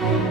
Bye.